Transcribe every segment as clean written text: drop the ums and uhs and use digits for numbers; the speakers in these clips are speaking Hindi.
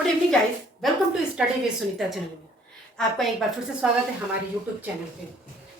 Good evening guys, welcome to study with Sunita channel में आपका एक बार फिर से स्वागत है हमारे यूट्यूब चैनल पे।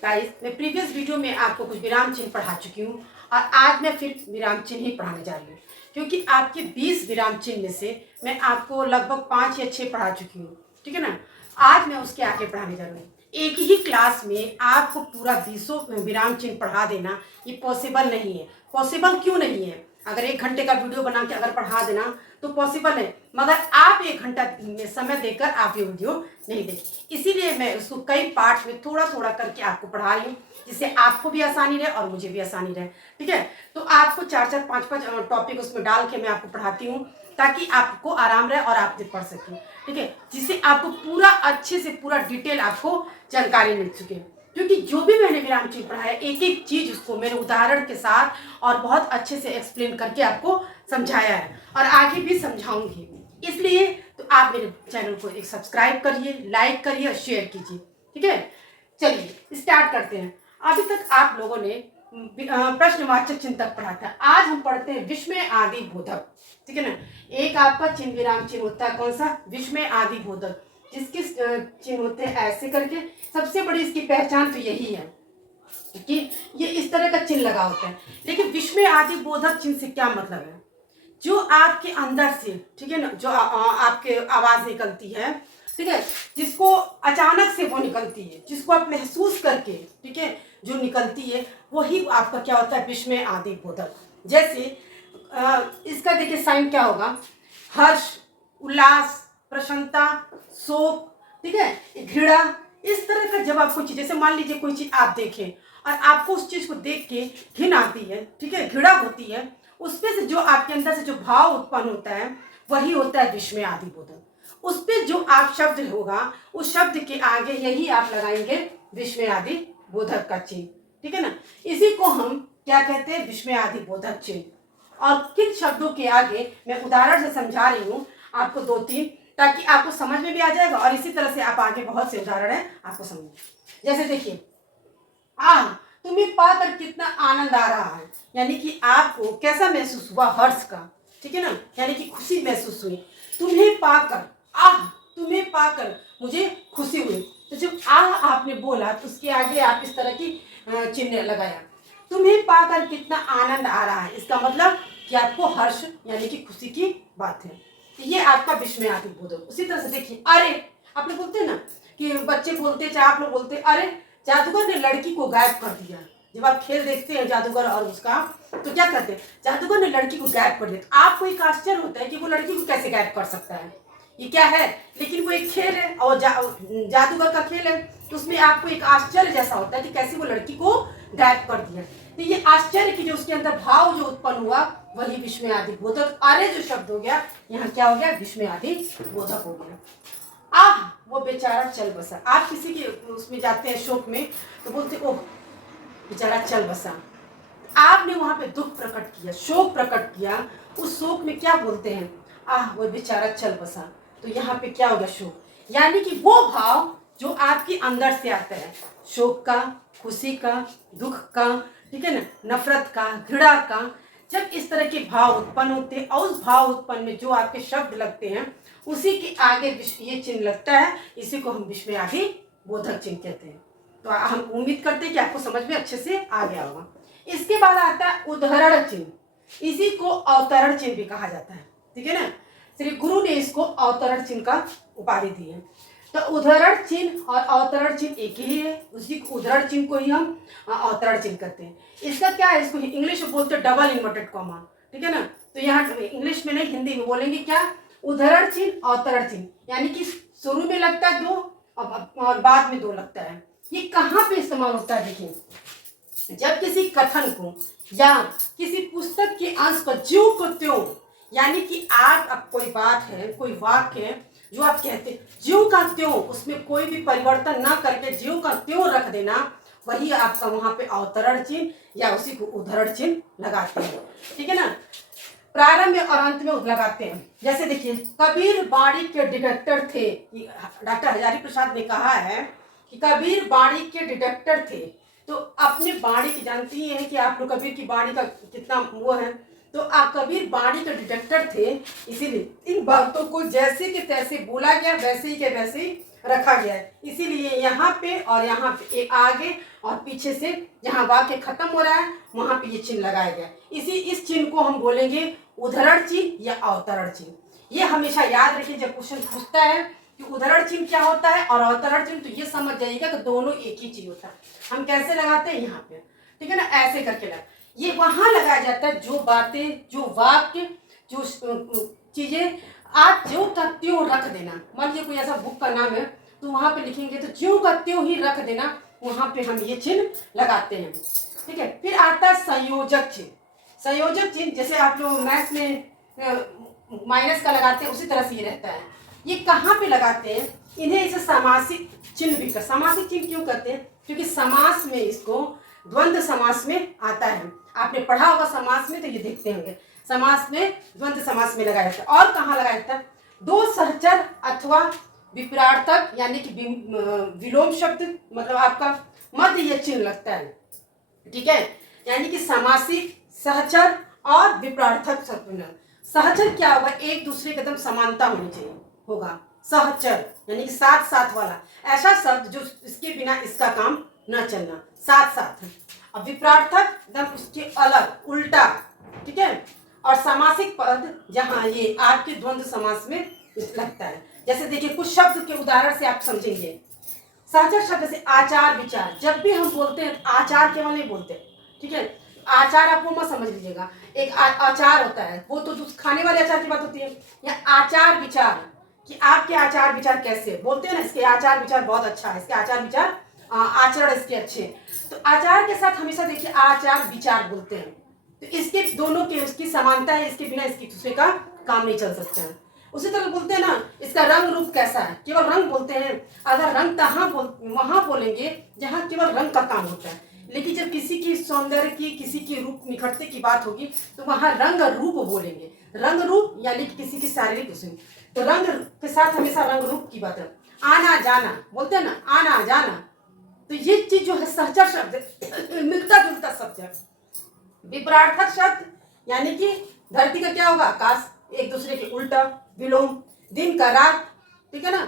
गाइस, मैं प्रीवियस वीडियो में आपको कुछ विराम चिन्ह पढ़ा चुकी हूँ और आज मैं फिर विराम चिन्ह ही पढ़ाने जा रही हूँ, क्योंकि आपके 20 विराम चिन्ह में से मैं आपको लगभग 5 या 6 पढ़ा चुकी हूँ। ठीक है ना। आज मैं उसके आगे पढ़ाने जा रही हूँ। एक ही क्लास में आपको पूरा 20 विराम चिन्ह पढ़ा देना ये पॉसिबल नहीं है। पॉसिबल क्यों नहीं है? अगर 1 घंटे का वीडियो बना के अगर पढ़ा देना तो पॉसिबल है, मगर आप 1 घंटा में समय देकर आप ये वीडियो नहीं देखें। इसीलिए मैं उसको कई पार्ट में थोड़ा थोड़ा करके आपको पढ़ा रही हूँ, जिससे आपको भी आसानी रहे और मुझे भी आसानी रहे। ठीक है, तो आपको 4-4, 5-5 टॉपिक उसमें डाल के मैं आपको पढ़ाती हूँ, ताकि आपको आराम रहे और आप पढ़ सकें। ठीक है, जिससे आपको पूरा अच्छे से पूरा डिटेल आपको जानकारी मिल चुके। क्योंकि जो भी मैंने विराम चिन्ह पढ़ा है, एक एक चीज उसको मैंने उदाहरण के साथ और बहुत अच्छे से एक्सप्लेन करके आपको समझाया है और आगे भी समझाऊंगी। इसलिए तो आप मेरे चैनल को एक सब्सक्राइब करिए, लाइक करिए और शेयर कीजिए। ठीक है, चलिए स्टार्ट करते हैं। अभी तक आप लोगों ने प्रश्नवाचक चिन्ह तक पढ़ा था। आज हम पढ़ते हैं विस्मय आदि बोधक। ठीक है ना। एक आपका चिन्ह विराम चिन्ह होता है, कौन सा? विस्मय आदि बोधक, जिसके चिन्ह होते हैं ऐसे करके। सबसे बड़ी इसकी पहचान तो यही है कि ये इस तरह का चिन्ह लगा होता है। लेकिन विस्मय आदि बोधक चिन्ह से क्या मतलब है? जो आपके अंदर से, ठीक है ना, जो आपके आवाज निकलती है, ठीक है, जिसको अचानक से वो निकलती है, जिसको आप महसूस करके, ठीक है, जो निकलती है, वही आपका क्या होता है? विस्मय आदि बोधक। जैसे इसका देखिए साइन क्या होगा? हर्ष, उल्लास, प्रसन्नता, शोक, ठीक है, घृणा। इस तरह का जब आप कोई चीज, जैसे मान लीजिए कोई चीज आप देखें और आपको उस चीज को देख के घिन आती है, ठीक है, घृणा होती है, उसपे से जो आपके अंदर से जो भाव उत्पन्न होता है वही होता है विस्मय आदि बोधक। उस पे जो आप शब्द होगा, उस शब्द के आगे यही आप लगाएंगे विस्मय आदि बोधक का चिन्ह। ठीक है ना। इसी को हम क्या कहते हैं? विस्मय आदि बोधक चिन्ह। और किन शब्दों के आगे मैं उदाहरण से समझा रही हूँ आपको 2-3, ताकि आपको समझ में भी आ जाएगा और इसी तरह से आप आगे बहुत से उदाहरण है आपको समझ। जैसे देखिए, तुम्हें पाकर कितना आनंद आ रहा है, यानी कि आपको कैसा महसूस हुआ? हर्ष का, ठीक है ना, यानी कि खुशी महसूस हुई। तुम्हें पाकर, तुम्हें पाकर मुझे खुशी हुई। तो जब आपने बोला तो उसके आगे आप इस तरह की चिन्ह लगाया। तुम्हें पाकर कितना आनंद आ रहा है, इसका मतलब कि आपको हर्ष यानी कि खुशी की बात है। ये आपका विस्मय आदि बोधक। उसी तरह से देखिए, अरे, आप लोग बोलते हैं ना कि बच्चे बोलते, चाहे आप लोग बोलते, अरे जादूगर ने लड़की को गायब कर दिया। जब आप खेल देखते हैं जादूगर और उसका, तो क्या कहते हैं? जादूगर ने लड़की को गायब कर दिया। आपको एक आश्चर्य होता है कि वो लड़की को कैसे गायब कर सकता है, ये क्या है? लेकिन वो एक खेल है और जादूगर का खेल है, तो उसमें आपको एक आश्चर्य जैसा होता है कि कैसे वो लड़की को गायब कर दिया। तो ये आश्चर्य की जो उसके अंदर भाव जो उत्पन्न हुआ वही विस्मय आदि बोधक। अरे जो शब्द हो गया, यहाँ क्या हो गया? विस्मय आदि बोधक हो गया। वो बेचारा चल बसा। आप किसी के उसमें जाते हैं शोक में, तो बोलते ओह बेचारा चल बसा। आपने वहां पे दुख प्रकट किया, शोक प्रकट किया। उस शोक में क्या बोलते हैं? वो बेचारा चल बसा। तो यहाँ पे क्या होगा? शोक, यानी कि वो भाव जो आपके अंदर से आता है, शोक का, खुशी का, दुख का, ठीक है ना, नफरत का, घृणा का। जब इस तरह के भाव उत्पन्न होते हैं और उस भाव उत्पन्न में जो आपके शब्द लगते हैं, उसी के आगे ये चिन्ह लगता है। इसी को हम विस्मय आदि बोधक चिन्ह कहते हैं। तो हम उम्मीद करते हैं कि आपको समझ में अच्छे से आ गया होगा। इसके बाद आता है उद्धरण चिन्ह। इसी को अवतरण चिन्ह भी कहा जाता है। ठीक है ना। श्री गुरु ने इसको अवतरण चिन्ह का उपाधि दी है। तो उद्धरण चिन्ह और अवतरण चिन्ह एक ही है। उसी उद्धरण चिन्ह को ही हम अवतरण चिन्ह करते हैं। इसका क्या है? इसको इंग्लिश में बोलते हैं डबल इन्वर्टेड कॉमा। ठीक है ना। तो यहाँ इंग्लिश में नहीं, हिंदी में बोलेंगे क्या? उद्धरण चिन्ह, अवतरण चिन्ह, यानी कि शुरू में लगता है 2 और बाद में 2 लगता है। ये कहाँ पे इस्तेमाल होता है? देखिए, जब किसी कथन को या किसी पुस्तक के अंश को ज्यों को त्यों, यानी कि आप अब कोई बात है, कोई वाक्य है जो आप कहते ज्यों का त्यों, उसमें कोई भी परिवर्तन ना करके ज्यों का त्यों रख देना, वही आपका वहां पे अवतरण चिन्ह या उसी को उद्धरण चिन्ह लगाते हैं। ठीक है ना। प्रारंभ और अंत में लगाते हैं। जैसे देखिए, कबीर बाड़ी के डिटेक्टर थे। डॉक्टर हजारी प्रसाद ने कहा है कि कबीर बाड़ी के डिटेक्टर थे। तो अपने बाड़ी की, जानती हैं कि आप लोग कबीर की बाड़ी का कितना वो है, तो आप कबीर बाणी के डिटेक्टर थे, इसीलिए इन बातों को जैसे कि तैसे बोला गया, वैसे ही के वैसे ही रखा गया है। इसीलिए यहाँ पे और यहाँ पे एक आगे और पीछे से जहाँ वाक्य खत्म हो रहा है वहाँ पे ये चिन्ह लगाया गया। इस चिन्ह को हम बोलेंगे उद्धरण चिन्ह या अवतरण चिन्ह। ये हमेशा याद रखिए, जब क्वेश्चन पूछता है कि उद्धरण चिन्ह क्या होता है और अवतरण चिन्ह, तो ये समझ जाइएगा कि दोनों एक ही चीज होता है। हम कैसे लगाते हैं यहाँ पे, ठीक है ना, ऐसे करके लगा, ये वहां लगाया जाता है जो बातें, जो वाक्य, जो चीजें आप जो का त्यों रख देना। मान लीजिए कोई ऐसा बुक का नाम है तो वहां पे लिखेंगे तो ज्यों का त्यों ही रख देना, वहां पे हम ये चिन्ह लगाते हैं, ठीक है। फिर आता है संयोजक चिन्ह। संयोजक चिन्ह जैसे आप लोग मैथ्स में माइनस का लगाते हैं, उसी तरह से ये रहता है। ये कहाँ पे लगाते हैं, इन्हें इसे सामासिक चिन्ह भी कर, सामासिक चिन्ह क्यों करते हैं, क्योंकि समास में इसको द्वंद्व समास में आता है। आपने पढ़ा होगा समास में, तो ये देखते होंगे समास में द्वंद्व समास में लगाया जाता है। और कहाँ लगाया जाता है, दो सहचर अथवा विपरार्थक यानी कि विलोम शब्द, मतलब आपका मध्य ये चिन्ह लगता है, ठीक है। यानी कि समासिक, सहचर और विपरार्थक शब्द। सहचर क्या होगा, एक दूसरे के एकदम समानता होनी चाहिए होगा सहचर, यानी कि साथ साथ वाला ऐसा शब्द जो इसके बिना इसका काम न चलना, साथ साथ। अब विपरार्थक एकदम उसके अलग, उल्टा, ठीक है। और समासिक पद जहाँ ये आपके द्वंद्व समास में लगता है। जैसे देखिए कुछ शब्द के उदाहरण से आप समझेंगे। सहचर शब्द से आचार विचार, जब भी हम बोलते हैं आचार केवल नहीं बोलते, ठीक है। आचार आप वो मत समझ लीजिएगा, एक आचार होता है, वो तो खाने वाले अचार की बात होती है। या आचार विचार कि आपके आचार विचार कैसे, बोलते हैं ना इसके आचार विचार बहुत अच्छा है, इसके आचार विचार आचरण इसके अच्छे। तो आचार के साथ हमेशा देखिए आचार विचार बोलते हैं, तो इसके दोनों के उसकी समानता है, इसके बिना इसकी दूसरे का काम नहीं चल सकता है। उसी तरह बोलते हैं ना इसका रंग रूप कैसा है, केवल रंग बोलते हैं। अगर रंग वहां बोलेंगे जहां केवल रंग का काम होता है, लेकिन जब किसी की सौंदर्य की, किसी की रूप निखरते की बात होगी तो वहां रंग रूप बोलेंगे। रंग रूप यानी कि किसी की शारीरिक उसमें, तो रंग के साथ हमेशा रंग रूप की बात है। आना जाना बोलते हैं ना, आना जाना, तो ये चीज जो है सहचर शब्द मिलता जुलता शब्द है। विपरार्थक शब्द यानी कि धरती का क्या होगा, आकाश, एक दूसरे के उल्टा, विलोम, दिन का रात, ठीक है ना।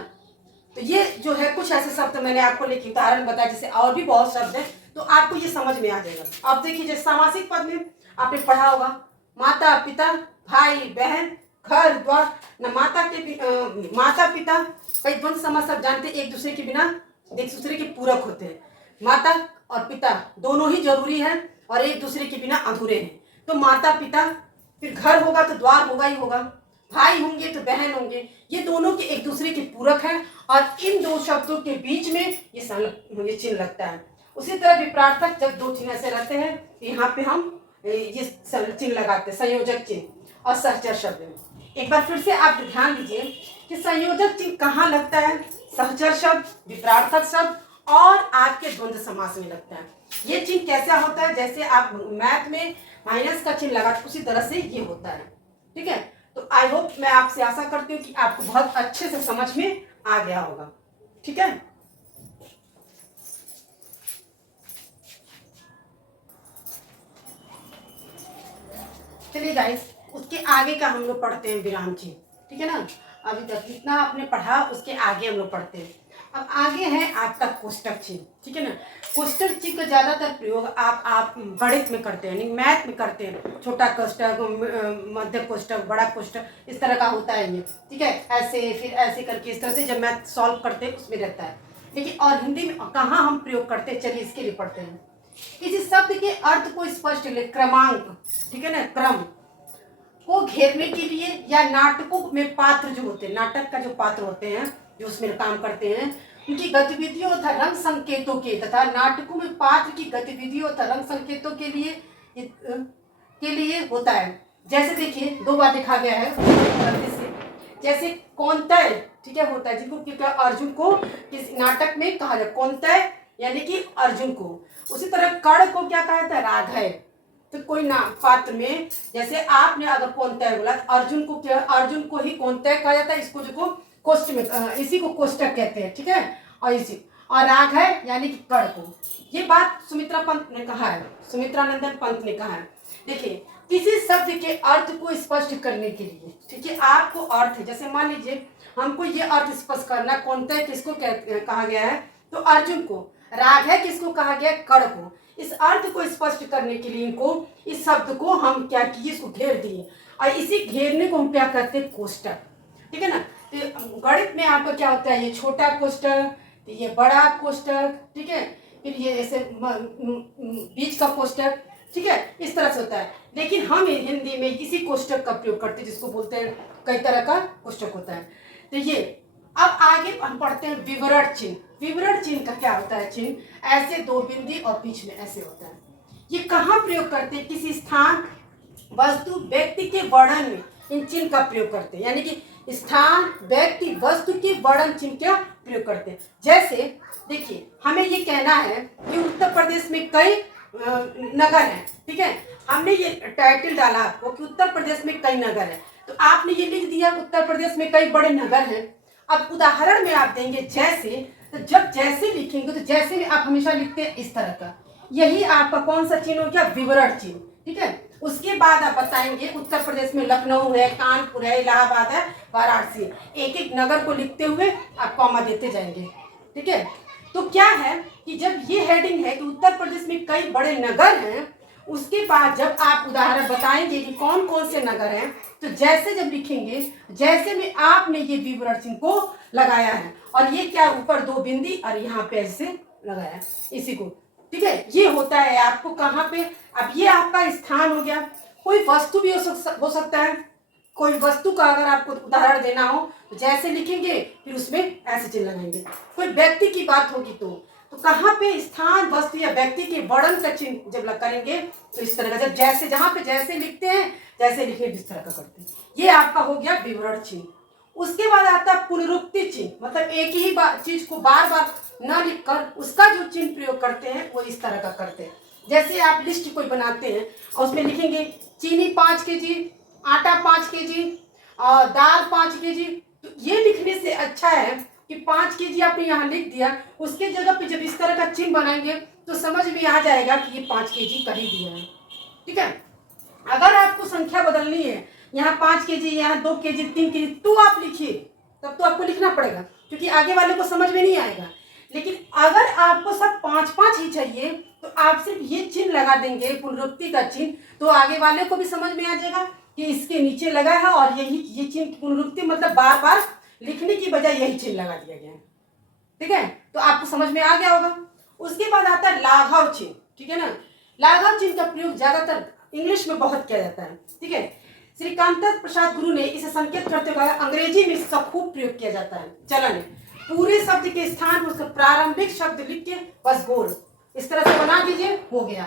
तो ये जो है कुछ ऐसे शब्द मैंने आपको लेके उदाहरण बताया, जैसे और भी बहुत शब्द है, तो आपको ये समझ में आ जाएगा। अब देखिए जैसे सामासिक पद में आपने पढ़ा होगा माता पिता, भाई बहन, घर द्वार। न माता पिता कई द्वंद्व समास सब जानते हैं, एक दूसरे के बिना एक दूसरे के पूरक होते हैं। माता और पिता दोनों ही जरूरी है और एक दूसरे के बिना अधूरे हैं। तो माता पिता, फिर घर होगा तो द्वार होगा ही होगा, भाई होंगे तो बहन होंगे, ये दोनों के एक दूसरे के पूरक हैं और इन दो शब्दों के बीच में ये चिन्ह लगता है। उसी तरह विपरार्थक जब दो चिन्ह ऐसे रहते हैं तो यहाँ पे हम ये चिन्ह लगाते हैं, संयोजक चिन्ह और सहचर शब्द में। एक बार फिर से आप ध्यान दीजिए कि संयोजक चिन्ह कहाँ लगता है, सहचर शब्द, विपरार्थक शब्द और आपके द्वंद्व समास में लगता है। ये चिन्ह कैसा होता है, जैसे आप मैथ में माइनस का चिन्ह लगाते उसी तरह से ये होता है, ठीक है। तो आई होप, मैं आपसे आशा करती हूँ कि आपको बहुत अच्छे से समझ में आ गया होगा, ठीक है। चलिए गाइस, उसके आगे का हम लोग पढ़ते हैं विराम चिन्ह, ठीक है ना। अभी तक जितना आपने पढ़ा उसके आगे हम लोग पढ़ते हैं। अब आगे है आपका कोष्टक चिन्ह, ठीक है ना। कोष्टक चिन्ह का ज्यादातर प्रयोग आप गणित में करते हैं, मैथ में करते हैं। छोटा कोष्टक, मध्य कोष्टक, बड़ा कोष्टक, इस तरह का होता है ये, ठीक है। ऐसे फिर ऐसे करके इस तरह से जब मैथ सॉल्व करते हैं उसमें रहता है। लेकिन और हिंदी में कहाँ हम प्रयोग करते हैं, चलिए इसके लिए पढ़ते हैं। किसी शब्द के अर्थ को स्पष्ट ले, क्रमांक, ठीक है ना, क्रम को घेरने के लिए, या नाटकों में पात्र जो होते हैं, नाटक का जो पात्र होते हैं जो उसमें काम करते हैं, उनकी गतिविधियों तथा रंग संकेतों के, तथा नाटकों में पात्र की गतिविधियों तथा रंग संकेतों के लिए होता है। जैसे देखिए दो बार लिखा गया है गलती से, जैसे कौंतय, ठीक है, होता है जिनको अर्जुन को किस नाटक में कहा जाए, कौंतय यानी कि अर्जुन को। उसी तरह कर्ण को क्या कहा जाता है, राघव। तो कोई नाम पात्र में, जैसे आपने अगर कौंतय बोला, अर्जुन को क्या, अर्जुन को ही कौंतय कहा जाता है, इसको जो कोष्ट में, इसी को कोष्टक कहते हैं, ठीक है। और इसी और राघव यानी कि कर्ण को। ये बात सुमित्रा पंत ने कहा है, सुमित्रानंदन पंत ने कहा है। देखिए किसी शब्द के अर्थ को स्पष्ट करने के लिए, ठीक है, आपको अर्थ, जैसे मान लीजिए हमको ये अर्थ स्पष्ट करना, कौन किसको कहा गया है, तो अर्जुन को। राग है किसको कहा गया, कर्ण को। इस अर्थ को स्पष्ट करने के लिए इनको, इस शब्द को हम क्या किए, इसको घेर दिए, और इसी घेरने को हम क्या करते हैं, कोष्टक, ठीक है ना। तो गणित में आपका क्या होता है, ये छोटा कोष्टक, तो ये बड़ा कोष्टक, ठीक है, फिर ये ऐसे बीच का कोष्टक, ठीक है, इस तरह से होता है। लेकिन हम हिंदी में इसी कोष्टक का प्रयोग करते हैं, जिसको बोलते हैं, कई तरह का कोष्टक होता है। तो ये अब आगे हम पढ़ते हैं विवरण चिन्ह। विवरण चिन्ह का क्या होता है, चिन्ह ऐसे दो बिंदी और बीच में ऐसे होता है। ये कहाँ प्रयोग करते हैं, किसी स्थान, वस्तु, व्यक्ति के वर्णन में इन चिन्ह का प्रयोग करते हैं, यानी कि स्थान, व्यक्ति, वस्तु के वर्णन चिन्ह का प्रयोग करते हैं। जैसे देखिए, हमें ये कहना है कि उत्तर प्रदेश में कई नगर हैं, ठीक है, हमने ये टाइटल डाला आपको कि उत्तर प्रदेश में कई नगर हैं, तो आपने ये लिख दिया उत्तर प्रदेश में कई बड़े नगर हैं। अब उदाहरण में आप देंगे जैसे, तो जब जैसे लिखेंगे तो जैसे में आप हमेशा लिखते हैं इस तरह का, यही आपका कौन सा चिन्ह हो गया, विवरण चिन्ह, ठीक है। उसके बाद आप बताएंगे उत्तर प्रदेश में लखनऊ है, कानपुर है, इलाहाबाद है, वाराणसी, एक एक नगर को लिखते हुए आप कॉमा देते जाएंगे, ठीक है। तो क्या है कि जब ये हेडिंग है कि उत्तर प्रदेश में कई बड़े नगर हैं, उसके बाद जब आप उदाहरण बताएंगे कि कौन कौन से नगर हैं, तो जैसे जब लिखेंगे, जैसे में आपने ये विवरण चिन्ह को लगाया है, और ये क्या ऊपर दो बिंदी और यहाँ पे ऐसे लगाया है, इसी को, ठीक है। ये होता है आपको कहाँ पे, अब ये आपका स्थान हो गया, कोई वस्तु भी हो सकता है, कोई वस्तु का अगर आपको उदाहरण देना हो तो जैसे लिखेंगे, फिर उसमें ऐसे चिन्ह लगाएंगे। कोई व्यक्ति की बात होगी तो कहाँ पे स्थान, वस्तु या व्यक्ति के वर्णन का चिन्ह जब करेंगे तो इस तरह का, जब जैसे, जहाँ पे जैसे लिखते हैं, जैसे लिखे इस तरह का करते हैं। ये आपका हो गया विवरण चिन्ह। उसके बाद आता है पुनरुक्ति चिन्ह, मतलब एक ही चीज को बार बार न लिखकर उसका जो चिन्ह प्रयोग करते हैं वो इस तरह का करते हैं। जैसे आप लिस्ट कोई बनाते हैं और उसमें लिखेंगे चीनी 5 केजी, आटा 5 केजी, दाल 5 केजी, तो ये लिखने से अच्छा है कि 5 केजी आपने यहाँ लिख दिया, उसके जगह पे जब इस तरह का चिन्ह बनाएंगे तो समझ में आ जाएगा कि ये 5 केजी कर ही दिया है, ठीक है। अगर आपको संख्या बदलनी है, यहाँ 5 केजी, यहाँ 2 केजी, 3 केजी, तो आप लिखिए, तब तो आपको लिखना पड़ेगा, क्योंकि आगे वाले को समझ में नहीं आएगा। लेकिन अगर आपको सब 5-5 ही चाहिए तो आप सिर्फ ये चिन्ह लगा देंगे, पुनरुक्ति का चिन्ह, तो आगे वाले को भी समझ में आ जाएगा कि इसके नीचे लगा है, और यही ये चिन्ह पुनरुक्ति मतलब बार बार लिखने की बजाय यही चिन्ह लगा दिया गया है, ठीक है। तो आपको समझ में आ गया होगा। उसके बाद आता है लाघव चिन्ह, ठीक है ना। लाघव चिन्ह का प्रयोग ज्यादातर इंग्लिश में बहुत किया जाता है, ठीक है। श्री कांता प्रसाद गुरु ने इसे संकेत करते हुए अंग्रेजी में इसका खूब प्रयोग किया जाता है, चलन है। पूरे शब्द के स्थान पर उसका प्रारंभिक शब्द लिख के बस गोल इस तरह से बना दीजिए, हो गया,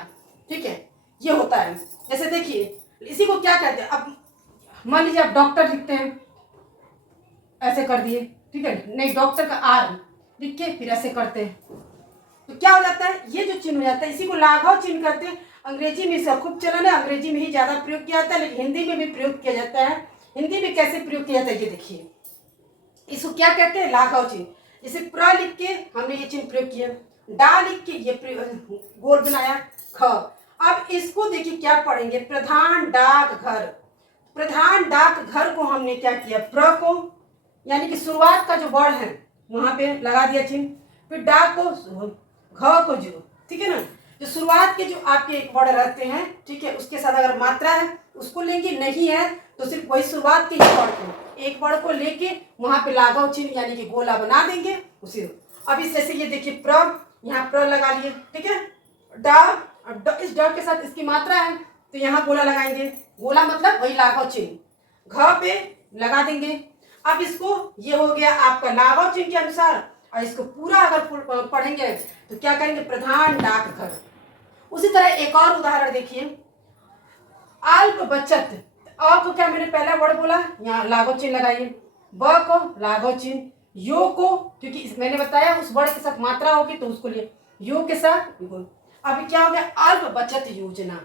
ठीक है। ये होता है, जैसे देखिए इसी को क्या कहते हैं, अब मान लीजिए आप डॉक्टर लिखते हैं, ऐसे कर दिए, ठीक है, नहीं डॉक्टर का आर लिख के फिर ऐसे करते हैं, तो क्या हो जाता है, ये जो चिन्ह हो जाता है, इसी को लाघव चिन्ह करते हैं। अंग्रेजी में इसका खूब चलन है, अंग्रेजी में ही ज्यादा प्रयोग किया जाता है, लेकिन हिंदी में भी प्रयोग किया जाता है। हिंदी में कैसे प्रयोग किया जाता है ये देखिए, इसको क्या कहते हैं, लाघव चिन्ह। जैसे प्र लिख के हमने ये चिन्ह प्रयोग किया, डा लिख के ये गोल बनाया, ख। अब इसको देखिए क्या पढ़ेंगे, प्रधान डाकघर। प्रधान डाकघर को हमने क्या किया, प्र को यानी कि शुरुआत का जो वर्ण है वहां पे लगा दिया चिन्ह, फिर डा को, घ को जो, ठीक है ना, जो शुरुआत के जो आपके एक वर्ण रहते हैं, ठीक है, उसके साथ अगर मात्रा है उसको लेंगे, नहीं है तो सिर्फ वही शुरुआत के एक वर्ण को लेके वहां पे लाघव चिन्ह यानी कि गोला बना देंगे उसी। अब इस जैसे ये देखिए प्र, यहाँ प्र लगा लिए, ठीक है, डा, इस डा के साथ इसकी मात्रा है तो यहाँ गोला लगाएंगे, गोला मतलब वही लाघव चिन्ह, घ पे लगा देंगे। अब इसको, ये हो गया आपका लाघव चिन्ह के अनुसार, और इसको पूरा अगर पढ़ेंगे तो क्या करेंगे, प्रधान डाकघर। उसी तरह एक और उदाहरण देखिए, अल्प बचत, अ को क्या मैंने पहला वर्ड बोला, यहाँ लाघव चिन्ह लगाइए, ब को लाघव चिन्ह, यो को क्योंकि मैंने बताया उस वर्ड के साथ मात्रा होगी तो उसको लिए यो के साथ। अब क्या हो गया, अल्प बचत योजना,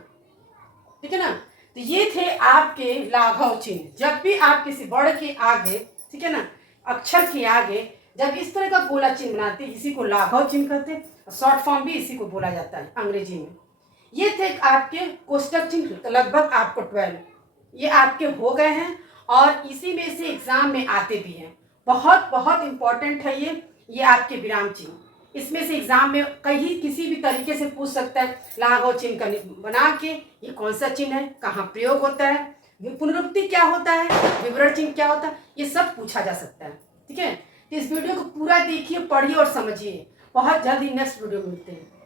ठीक है ना। तो ये थे आपके लाघव चिन्ह। जब भी आप किसी वर्ड के आगे, ठीक है ना, अक्षर के आगे जब इस तरह का गोला चिन्ह बनाते हैं, इसी को लाघव चिन्ह कहते हैं। शॉर्ट फॉर्म भी इसी को बोला जाता है अंग्रेजी में। ये थे आपके कोष्टक चिन्ह, लगभग आपको 12 ये आपके हो गए हैं और इसी में से एग्जाम में आते भी हैं। बहुत बहुत इम्पोर्टेंट है ये आपके विराम चिन्ह। इसमें से एग्जाम में कहीं किसी भी तरीके से पूछ सकता है, लाघव चिन्ह का बना के ये कौन सा चिन्ह है, कहाँ प्रयोग होता है, पुनरुक्ति क्या होता है, विवरण चिन्ह क्या होता है, ये सब पूछा जा सकता है। ठीक है, तो इस वीडियो को पूरा देखिए, पढ़िए और समझिए। बहुत जल्दी नेक्स्ट वीडियो में मिलते हैं।